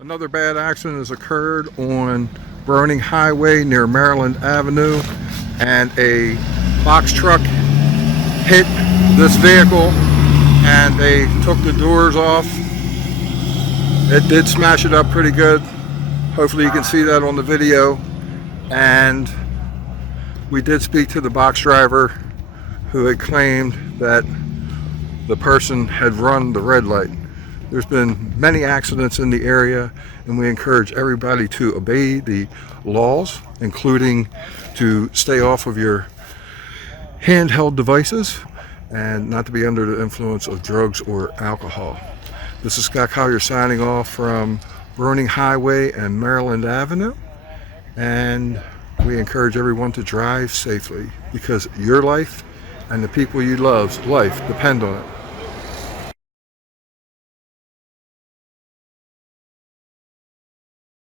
Another bad accident has occurred on Burning Highway near Maryland Avenue, and a box truck hit this vehicle and they took the doors off. It did smash it up pretty good. Hopefully you can see that on the video. And we did speak to the box driver, who had claimed that the person had run the red light. There's been many accidents in the area, and we encourage everybody to obey the laws, including to stay off of your handheld devices and not to be under the influence of drugs or alcohol. This is Scott Collier signing off from Burning Highway and Maryland Avenue, and we encourage everyone to drive safely, because your life and the people you love's life depend on it.